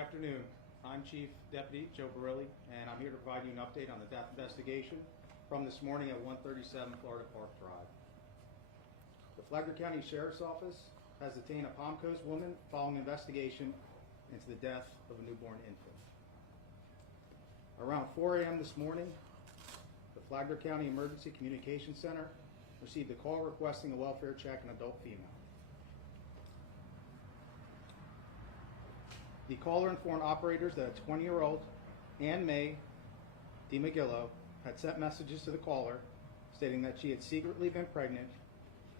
afternoon. I'm Chief Deputy Joe Barilli, and I'm here to provide you an update on the death investigation from this morning at 137 Florida Park Drive. The Flagler County Sheriff's Office has detained a Palm Coast woman following investigation into the death of a newborn infant. Around 4 a.m. this morning, the Flagler County Emergency Communications Center received a call requesting a welfare check on an adult female. The caller informed operators that a 20-year-old Ann Mae DiMaggillo had sent messages to the caller stating that she had secretly been pregnant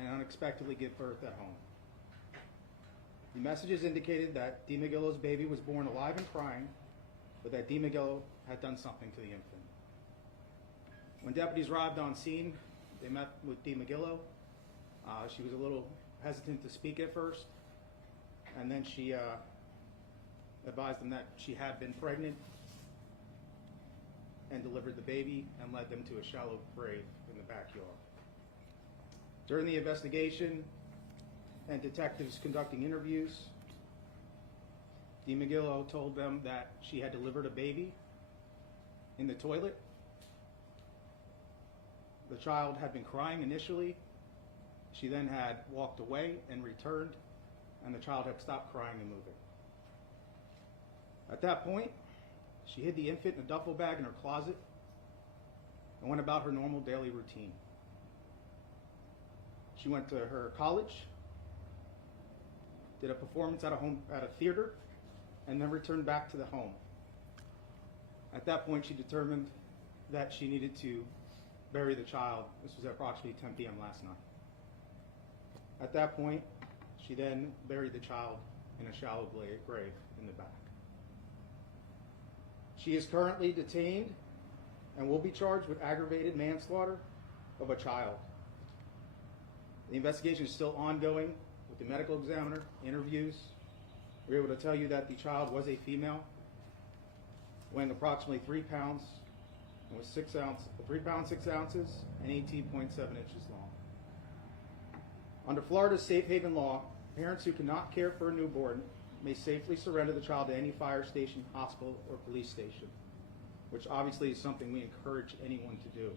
and unexpectedly gave birth at home. The messages indicated that DiMaggillo's baby was born alive and crying, but that DiMaggillo had done something to the infant. When deputies arrived on scene, they met with DiMaggillo. She was a little hesitant to speak at first, and then she advised them that she had been pregnant and delivered the baby and led them to a shallow grave in the backyard. During the investigation and detectives conducting interviews, DiMaggillo told them that she had delivered a baby in the toilet. The child had been crying initially. She then had walked away and returned, and the child had stopped crying and moving. At that point, she hid the infant in a duffel bag in her closet and went about her normal daily routine. She went to her college, did a performance at a theater, and then returned back to the home. At that point, she determined that she needed to bury the child. This was at approximately 10 p.m. last night. At that point, she then buried the child in a shallow grave in the back. She is currently detained and will be charged with aggravated manslaughter of a child. The investigation is still ongoing with the medical examiner, interviews. We're able to tell you that the child was a female, weighing approximately 3 pounds, and was 3 pounds 6 ounces, and 18.7 inches long. Under Florida's safe haven law, parents who cannot care for a newborn may safely surrender the child to any fire station, hospital, or police station, which obviously is something we encourage anyone to do.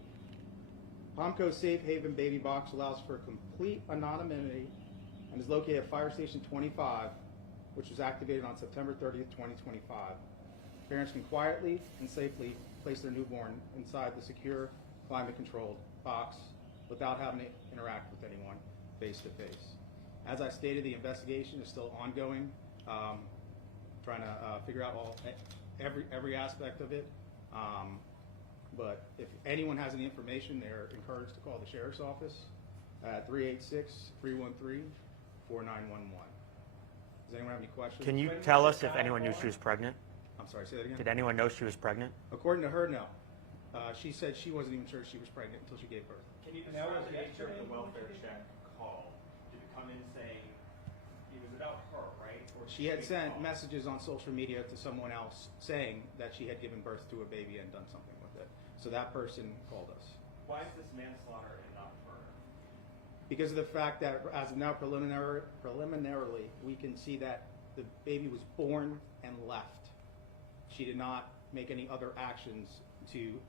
Palm Coast Safe Haven Baby Box allows for complete anonymity and is located at Fire Station 25, which was activated on September 30th, 2025. Parents can quietly and safely place their newborn inside the secure, climate-controlled box without having to interact with anyone face-to-face. As I stated, the investigation is still ongoing. Trying to figure out every aspect of it. But if anyone has any information, they're encouraged to call the Sheriff's Office at 386-313-4911. Does anyone have any questions? Can you tell us if anyone knew she was pregnant? I'm sorry, say that again? Did anyone know she was pregnant? According to her, no. She said she wasn't even sure she was pregnant until she gave birth. Can you describe the nature of the welfare check call? Did it come in saying it was about her, right? Or She had sent messages on social media to someone else saying that she had given birth to a baby and done something with it. So that person called us. Why is this manslaughter and not murder? Because of the fact that as of now preliminarily, we can see that the baby was born and left. She did not make any other actions to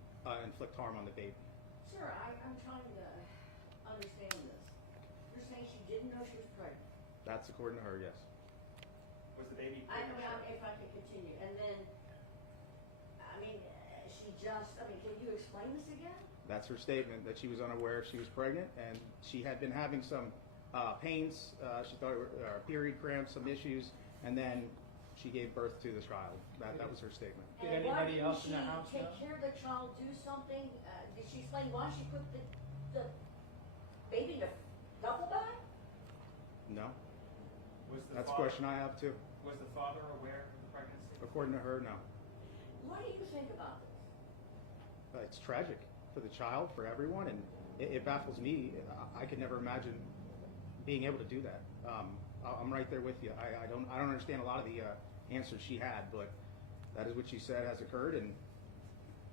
inflict harm on the baby. Sir, I'm trying to understand this. You're saying she didn't know she was pregnant? That's according to her, yes. Was the baby I premature? mean, if I could continue. And then, can you explain this again? That's her statement, that she was unaware she was pregnant, and she had been having some pains. She thought it were period cramps, some issues, and then she gave birth to the child. That was her statement. Did And anybody why else in the house didn't know? she take care of the child, do something? Did she explain why she put the baby in a duffel bag? No. Was the That's a father, question I have too. Was the father aware of the pregnancy? According to her, no. What do you think about this? It's tragic for the child, for everyone, and it baffles me. I could never imagine being able to do that. I'm right there with you. I don't understand a lot of the answers she had, but that is what she said has occurred, and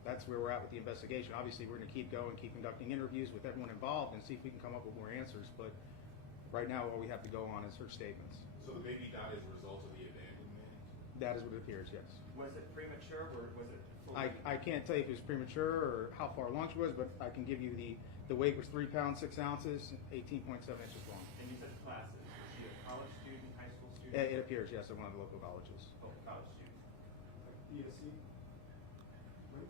that's where we're at with the investigation. Obviously, we're going to keep going, keep conducting interviews with everyone involved, and see if we can come up with more answers. But right now, all we have to go on is her statements. So the baby died as a result of the abandonment? That is what it appears, yes. Was it premature or was it fully? I can't tell you if it was premature or how far along she was, but I can give you the weight was 3 pounds, 6 ounces, 18.7 inches long. And you said classes. Was she a college student, high school student? It appears, yes, at one of the local colleges. Oh, college student. ESC?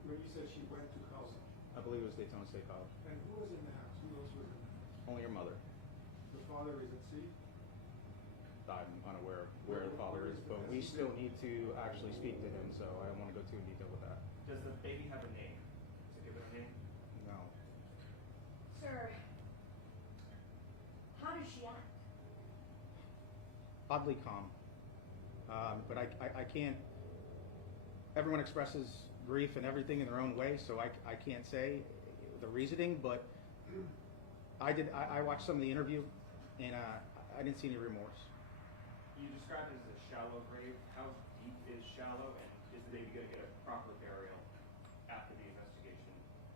When you said she went to college, I believe it was Daytona State College. and who was in the house? Who else was in the house? Only her mother. The father is at sea? I'm unaware of where the father is, but we still need to actually speak to him, so I don't want to go too in detail with that. Does the baby have a name? Is it given a name? No. Sir, how does she act? Oddly calm. But I can't, everyone expresses grief and everything in their own way, so I can't say the reasoning, but I watched some of the interview, and I didn't see any remorse. You described it as a shallow grave. How deep is shallow, and is the baby going to get a proper burial after the investigation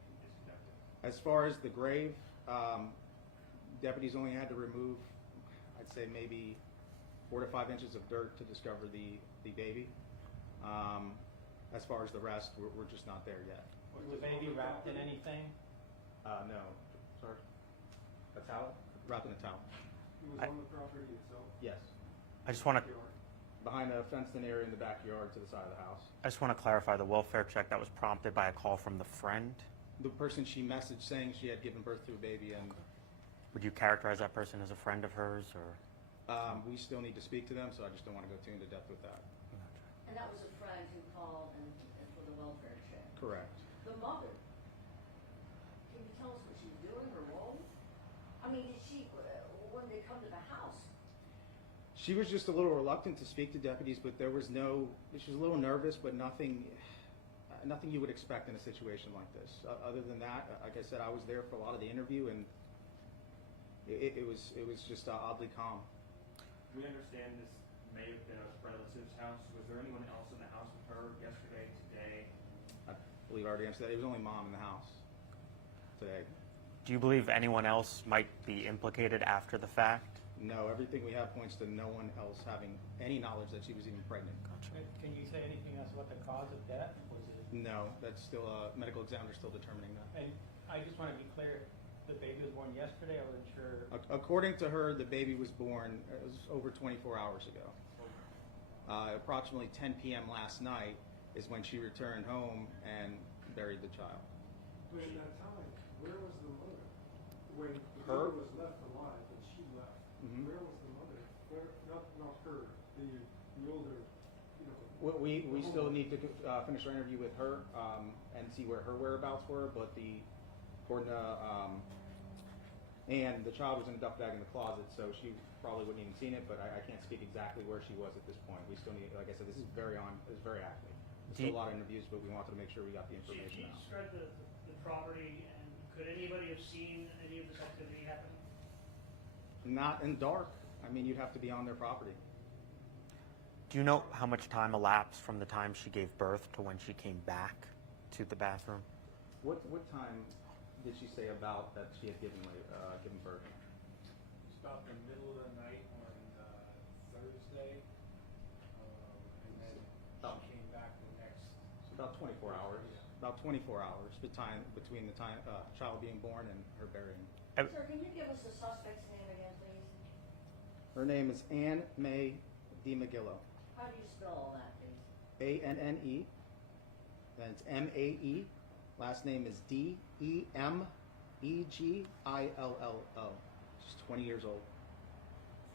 is conducted? As far as the grave, deputies only had to remove, I'd say maybe 4 to 5 inches of dirt to discover the baby. As far as the rest, we're just not there yet. Was the baby wrapped in anything? No. Sorry? A towel? Wrapped in a towel. He was on the property itself? Yes. I just want to Backyard? Behind a fenced-in area in the backyard to the side of the house. clarify the welfare check that was prompted by a call from the friend. The person she messaged saying she had given birth to a baby, and Would you characterize that person as a friend of hers, or? we still need to speak to them, so I just don't want to go too into depth with that. And that was a friend who called and for the welfare check. Correct. The mother, can you tell us what she was doing, her role? I mean, did she, when they come to the house, She was just a little reluctant to speak to deputies, but there was no, she was a little nervous, but nothing you would expect in a situation like this. Other than that, like I said, I was there for a lot of the interview, and it was just oddly calm. We understand this may have been a relative's house. Was there anyone else in the house with her yesterday, today? I believe I already answered that. It was only mom in the house today. Do you believe anyone else might be implicated after the fact? No, everything we have points to no one else having any knowledge that she was even pregnant. Can you say anything else about the cause of death? Was it? No, that's still medical examiner still determining that. And I just want to be clear, the baby was born yesterday. I wasn't sure. According to her, the baby was born, it was over 24 hours ago. Approximately 10 p.m. last night is when she returned home and buried the child. But at that time, where was the mother? When the Her? mother was left alive and she left, Mhm. where was the mother? Where, not her, the older, you know. We still need to finish our interview with her and see where her whereabouts were, but according to and the child was in a duffel bag in the closet, so she probably wouldn't even seen it, but I can't speak exactly where she was at this point. We still need, like I said, this is very active. There's still a lot of interviews, but we wanted to make sure we got the Chief, information can you out. describe the property, and could anybody have seen any of this activity happen? Not in dark. I mean, you'd have to be on their property. Do you know how much time elapsed from the time she gave birth to when she came back to the bathroom? What time did she say about that she had given birth? It's about the middle of the night on Thursday, and then Oh. she came back the next. So about 24 hours. About 24 hours between the time child being born and her burying. sir, can you give us the suspect's name again, please? Her name is Anne Mae DiMaggillo. How do you spell all that, please? ANNE. Then it's MAE. Last name is DEMEGILLO. She's 20 years old.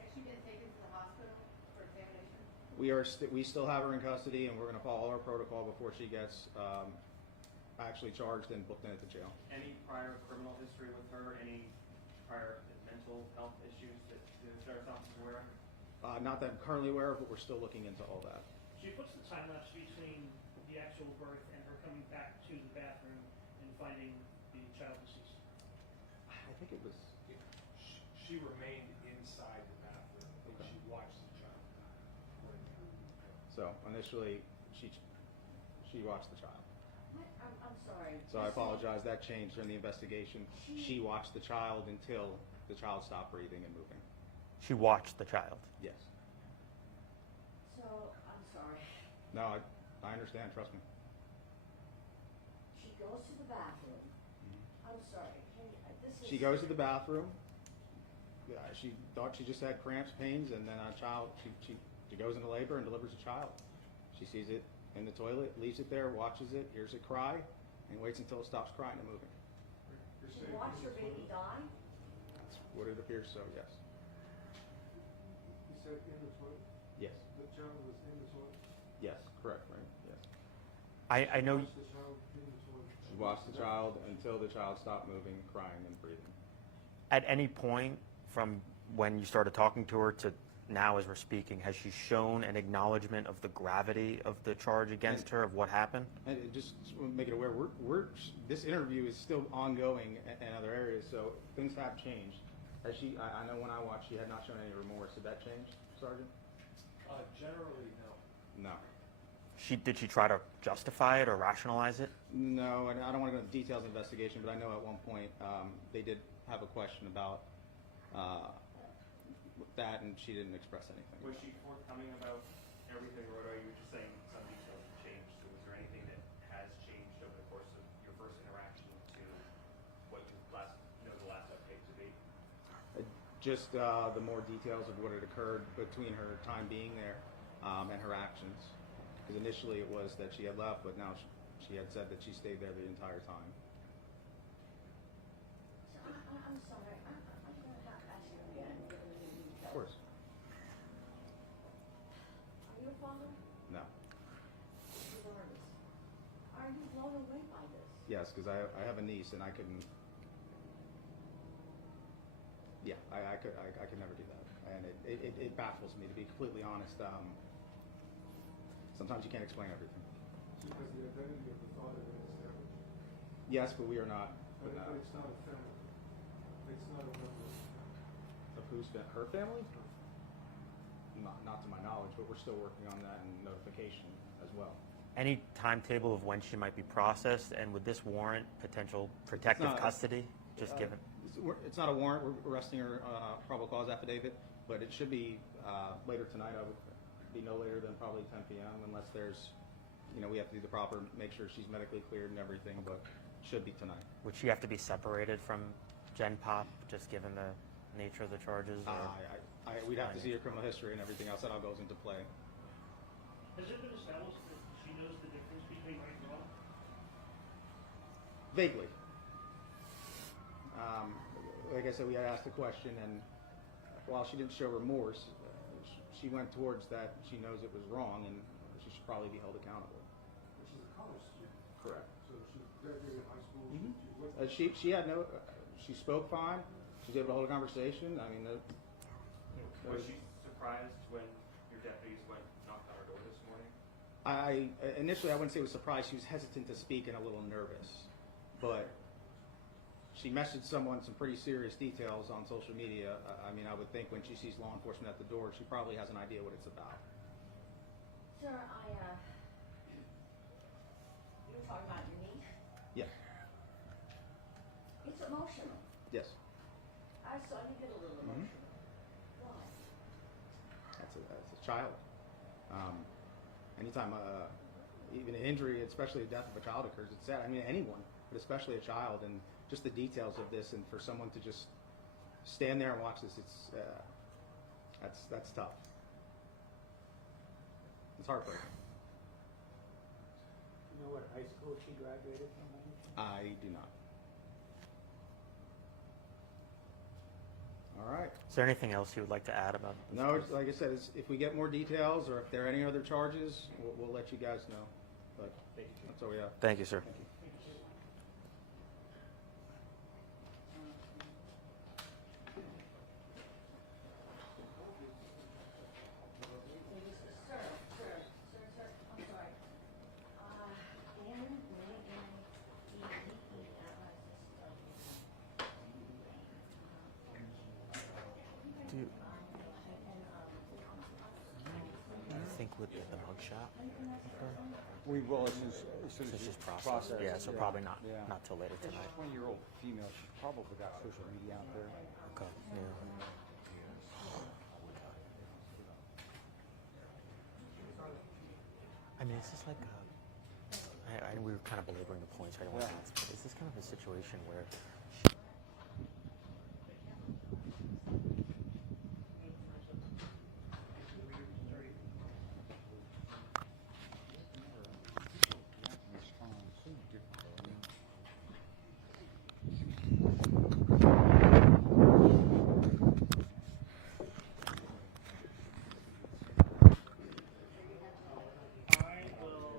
Has she been taken to the hospital for examination? We still have her in custody, and we're going to follow our protocol before she gets actually charged and booked in at the jail. Any prior criminal history with her? Any prior mental health issues that the sheriff's office is aware of? Not that I'm currently aware of, but we're still looking into all that. Chief, what's the time lapse between the actual birth and her coming back to the bathroom and finding the child deceased? I think it was. She remained inside the bathroom, and Okay. she watched the child die. according to her details. So initially, she watched the child. I'm sorry. So I apologize. That changed during the investigation. She watched the child until the child stopped breathing and moving. She watched the child. Yes. So, I'm sorry. No, I understand, trust me. She goes to the bathroom. I'm sorry, this is. She goes to the bathroom. She thought she just had cramps, pains, and then she goes into labor and delivers a child. She sees it in the toilet, leaves it there, watches it, hears it cry, and waits until it stops crying and moving. She watched her baby die? That's what it appears so, yes. You said in the toilet? Yes. The child was in the toilet? Yes, correct, right? Yes. I know. Watched the child in the toilet? She watched the child until the child stopped moving, crying, and breathing. At any point from when you started talking to her to now as we're speaking, has she shown an acknowledgement of the gravity of the charge against her, of what happened? And just want to make it aware, this interview is still ongoing in other areas, so things have changed. Has she? I know when I watched, she had not shown any remorse. Did that change, Sergeant? Generally, no. No. Did she try to justify it or rationalize it? No, and I don't want to go into details of the investigation, but I know at one point they did have a question about that, and she didn't express anything. Was she forthcoming about everything, or are you just saying some details have changed? So is there anything that has changed over the course of your first interaction to what you know the last update to be? Just the more details of what had occurred between her time being there and her actions. Because initially it was that she had left, but now she had said that she stayed there the entire time. So I'm sorry, I'm going to have to ask you again. Of course. Are you a father? No. She's an artist. Are you blown away by this? Yes, because I have a niece, and I couldn't. Yeah, I could never do that, and it baffles me, to be completely honest. Sometimes you can't explain everything. Has the identity of the father been established? Yes, but we are not. But it's not a family. It's not a member Of who's been her family? Not to my knowledge, but we're still working on that and notification as well. Any timetable of when she might be processed, and would this warrant potential protective not- custody, just given? It's not a warrant. We're arresting her on a probable cause affidavit, but it should be later tonight. I would be no later than probably 10 p.m. unless there's, we have to do the proper, make sure she's medically cleared and everything, but it should be tonight. Would she have to be separated from Gen Pop, just given the nature of the charges? Or? We'd have to see her criminal history and everything else. That all goes into play. Has it been established that she knows the difference between right and wrong? Vaguely. Like I said, we had asked the question, and while she didn't show remorse, she went towards that she knows it was wrong, and she should probably be held accountable. She's a college student. Correct. So she graduated high school. Mm-hmm. She had no. She spoke fine. She was able to hold a conversation. I mean, Was she surprised when your deputies knocked on her door this morning? Initially I wouldn't say was surprised. She was hesitant to speak and a little nervous, but she messaged someone some pretty serious details on social media. I mean, I would think when she sees law enforcement at the door, she probably has an idea what it's about. Sir, you were talking about your niece? Yes. It's emotional. Yes. I saw you get a little Mhm. emotional. Why? That's a child. Anytime, even an injury, especially the death of a child occurs, it's sad. I mean, anyone, but especially a child, and just the details of this, and for someone to just stand there and watch this, that's tough. It's heartbreaking. You know what high school she graduated from? I do not. All right. Is there anything else you would like to add about this No, case? it's, like I said, if we get more details or if there are any other charges, we'll let you guys know. But that's all we have. Thank you, sir. Thank you. Sir, I'm sorry. I think with the mugshot, We will as soon as this you is processed. Yeah, so probably not Yeah. not till later It's a tonight. 20-year-old female. She's probably got social media out there. Okay. Yeah. I mean, is this like we were kind of belaboring the point, so I don't want to ask, but is this kind of a situation where I will,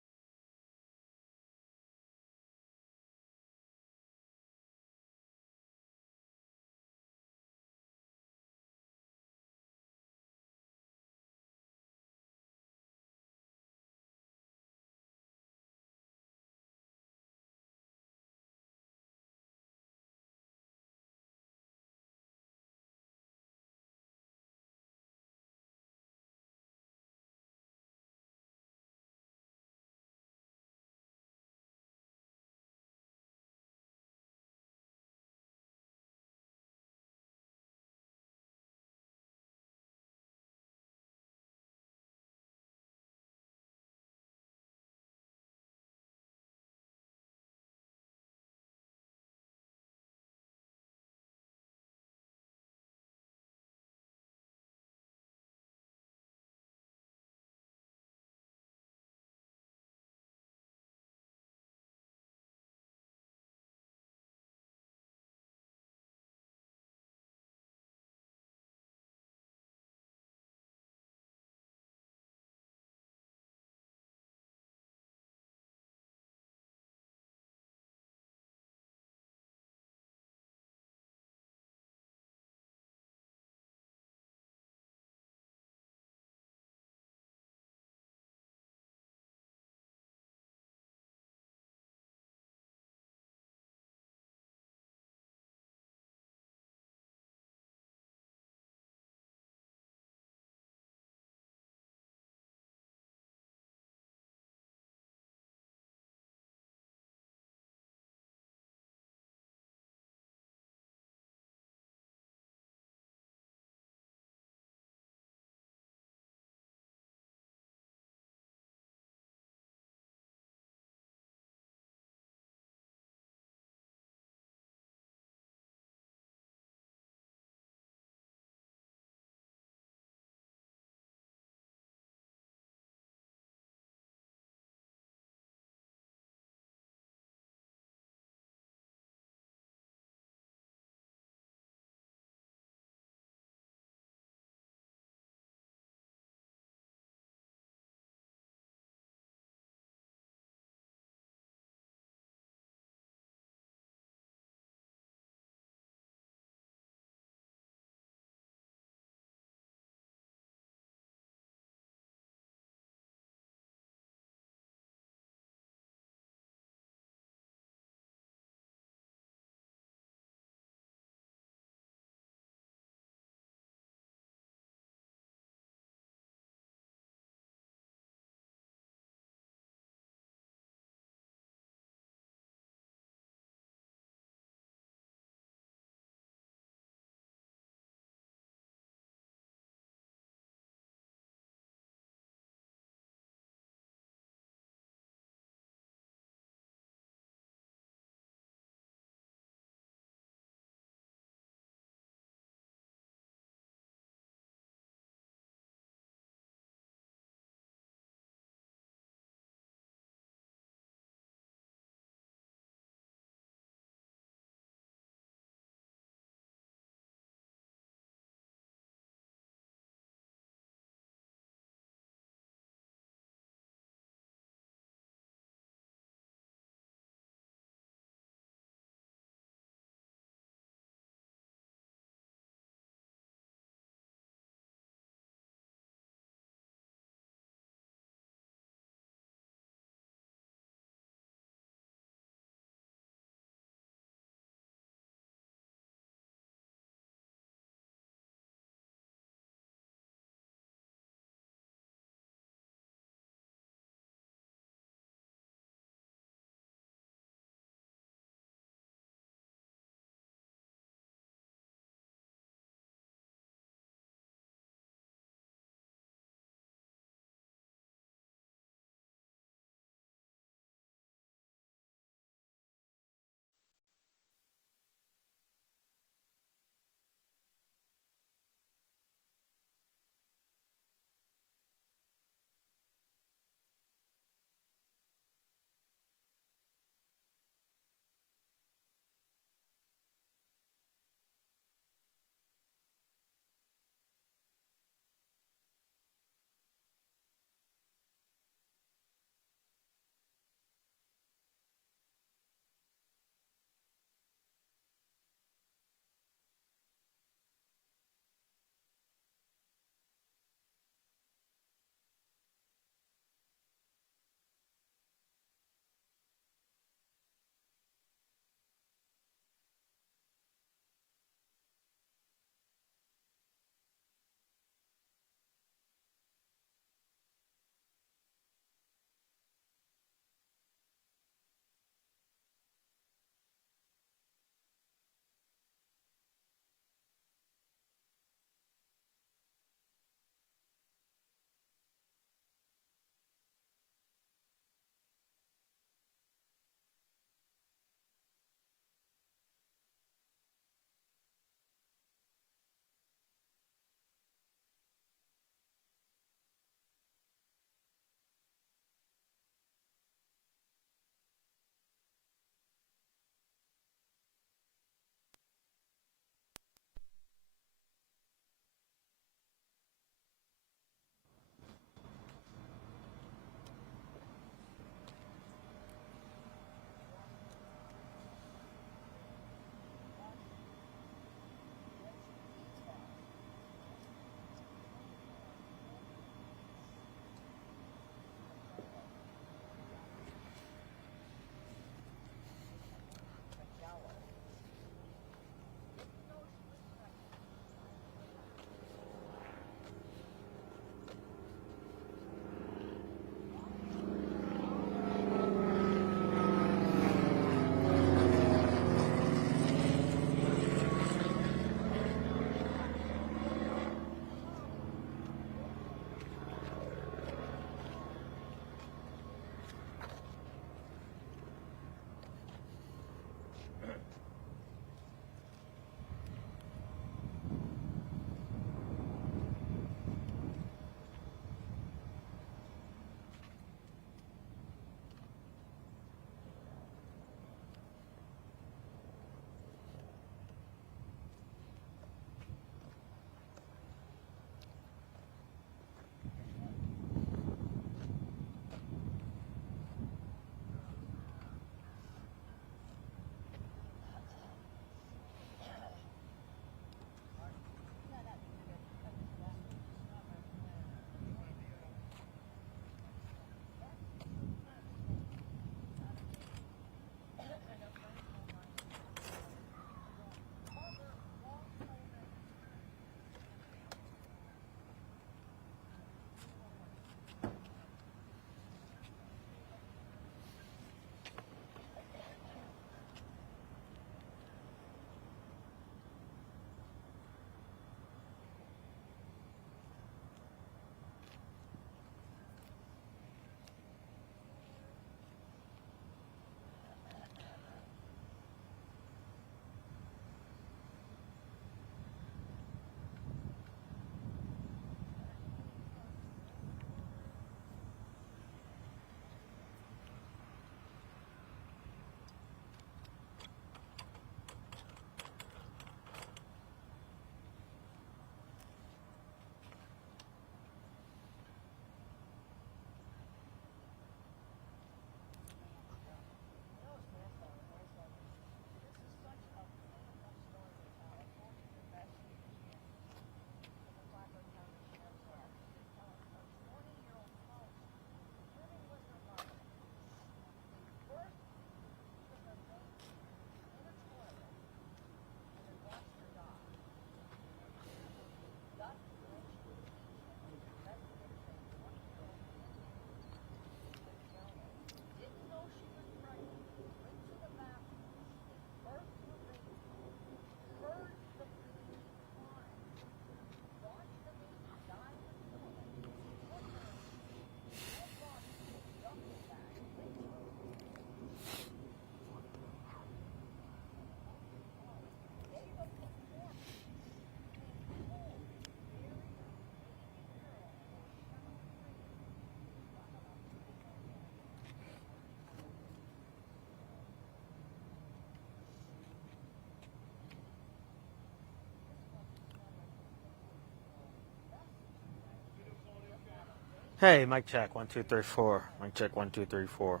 Hey, mic check, 1, 2, 3, 4. Mic check, 1, 2, 3, 4.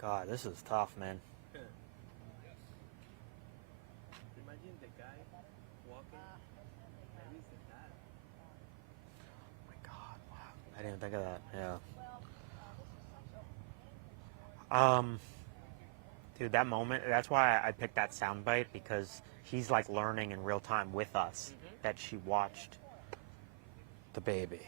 God, this is tough, man. Imagine the guy walking, maybe it's the dad. Oh my God, wow. I didn't even think of that, yeah. Dude, that moment, that's why I picked that soundbite, because he's like learning in real time with us that she watched the baby.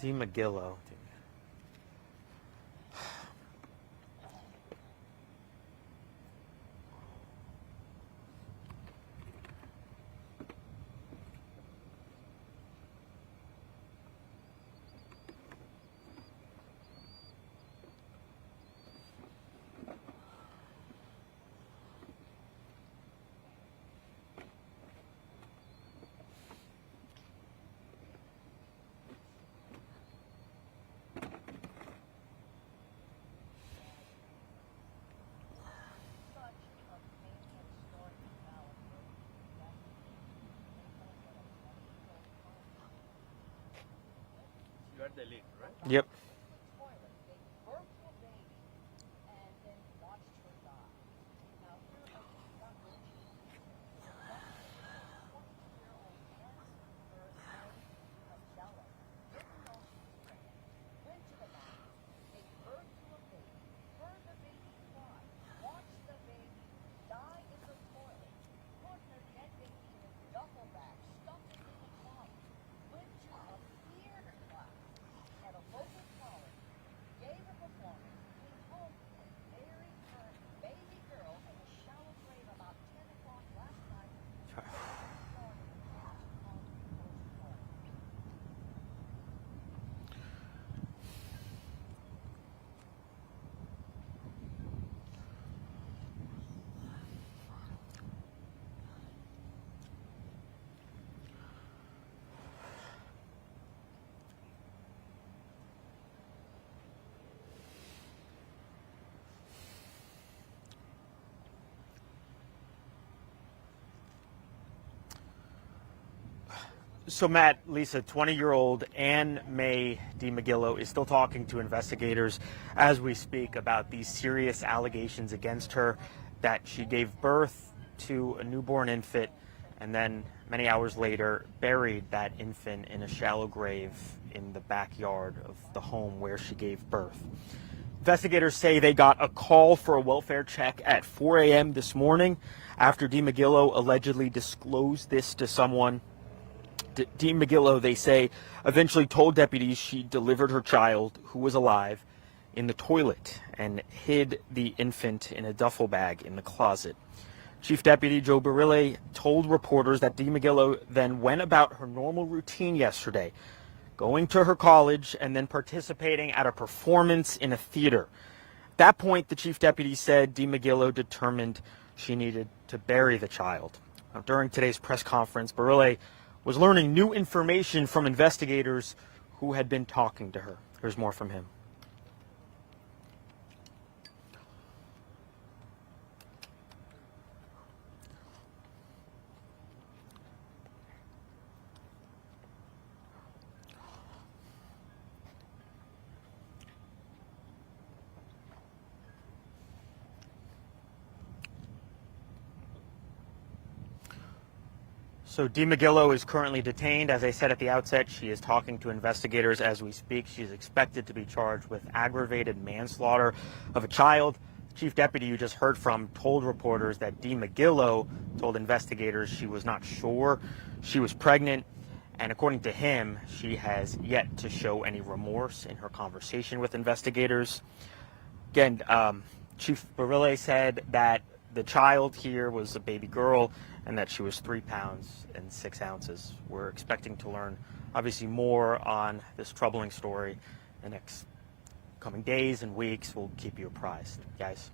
D. McGillo. You are the lead, right? Yep. So, Matt, Lisa, 20-year-old Ann May DiMaggillo is still talking to investigators as we speak about these serious allegations against her, that she gave birth to a newborn infant and then many hours later buried that infant in a shallow grave in the backyard of the home where she gave birth. Investigators say they got a call for a welfare check at 4 a.m. this morning after DiMaggillo allegedly disclosed this to someone. DiMaggillo, they say, eventually told deputies she delivered her child, who was alive, in the toilet and hid the infant in a duffel bag in the closet. Chief Deputy Joe Barile told reporters that DiMaggillo then went about her normal routine yesterday, going to her college and then participating at a performance in a theater. At that point, the chief deputy said DiMaggillo determined she needed to bury the child. Now, during today's press conference, Barile was learning new information from investigators who had been talking to her. Here's more from him. So DiMaggillo is currently detained. As I said at the outset, she is talking to investigators as we speak. She is expected to be charged with aggravated manslaughter of a child. The chief deputy you just heard from told reporters that DiMaggillo told investigators she was not sure she was pregnant. And according to him, she has yet to show any remorse in her conversation with investigators. Again, Chief Barile said that the child here was a baby girl and that she was 3 pounds and 6 ounces. We're expecting to learn obviously more on this troubling story in the next coming days and weeks. We'll keep you apprised, guys.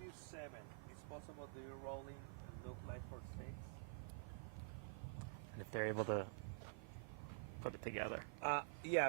you 7. It's possible that you're rolling and look like for 6. And if they're able to put it together. Yeah,